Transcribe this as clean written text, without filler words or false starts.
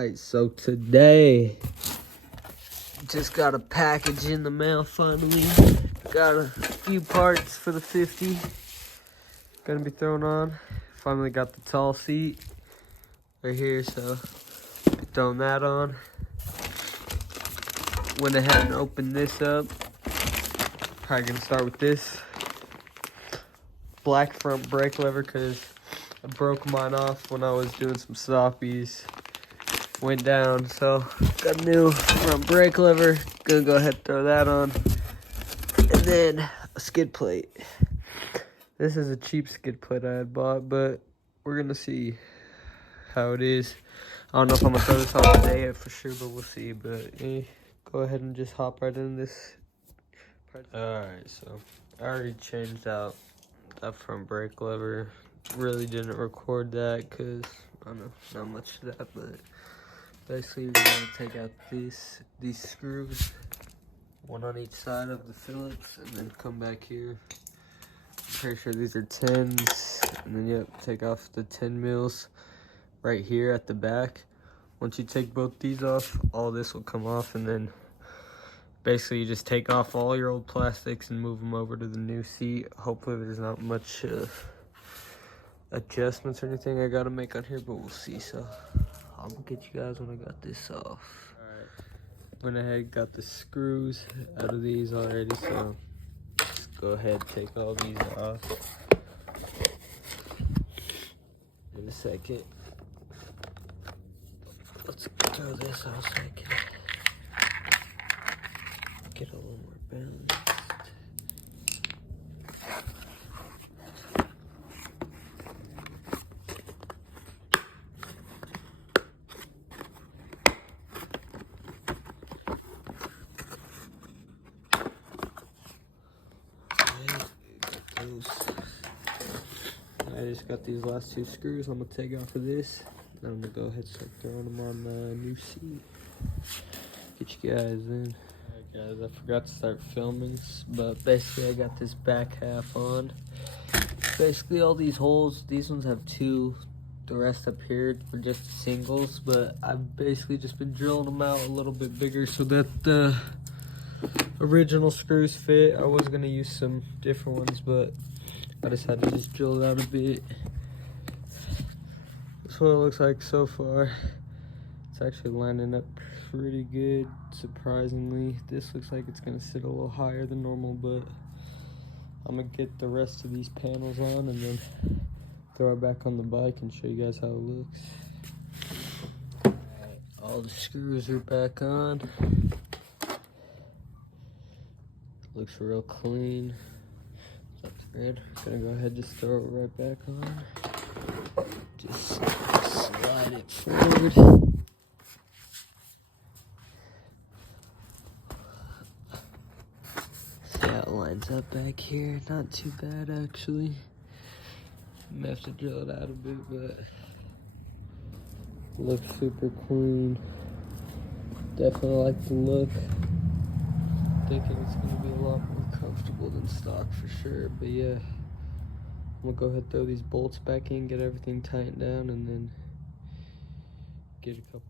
Alright, so today just got a package in the mail finally. Got a few parts for the 50 gonna be thrown on. Finally got the tall seat right here, so throwing that on. Went ahead and opened this up. Probably gonna start with this black front brake lever because I broke mine off when I was doing some stoppies. Went down, so got a new front brake lever. Gonna go ahead and throw that on. And then a skid plate. This is a cheap skid plate I had bought, but we're gonna see how it is. I don't know if I'm gonna throw this on today for sure, but we'll see. But go ahead and just hop right in this. Alright, so I already changed out that front brake lever. Really didn't record that because I don't know, not much to that, but basically you're gonna take out these screws, one on each side of the Phillips, and then come back here. I'm pretty sure these are 10s, and then yep, take off the 10 mils right here at the back. Once you take both these off, all this will come off, and then basically you just take off all your old plastics and move them over to the new seat. Hopefully there's not much adjustments or anything I gotta make on here, but we'll see. So I'm gonna get you guys when I got this off. Alright, went ahead, got the screws out of these already, so let's go ahead, take all these off in a second. Let's throw this off so I can get a little more balanced. I just got these last two screws. I'm gonna take off of this. Then I'm gonna go ahead and start throwing them on the new seat. Get you guys in. Alright guys, I forgot to start filming, but basically I got this back half on. Basically all these holes, these ones have two. The rest up here were just singles, but I've basically just been drilling them out a little bit bigger so that the original screws fit. I was gonna use some different ones, but I decided to just drill it out a bit. That's what it looks like so far. It's actually lining up pretty good, surprisingly. This looks like it's gonna sit a little higher than normal, but I'm gonna get the rest of these panels on and then throw it back on the bike and show you guys how it looks. Alright, all the screws are back on. Looks real clean. That's good. Gonna go ahead and just throw it right back on. Just slide it forward. See how it lines up back here. Not too bad actually. I'm gonna have to drill it out a bit, but looks super clean. Definitely like the look. Thinking it's gonna be a lot more comfortable than stock for sure, but yeah, I'm gonna go ahead and throw these bolts back in, get everything tightened down, and then get a couple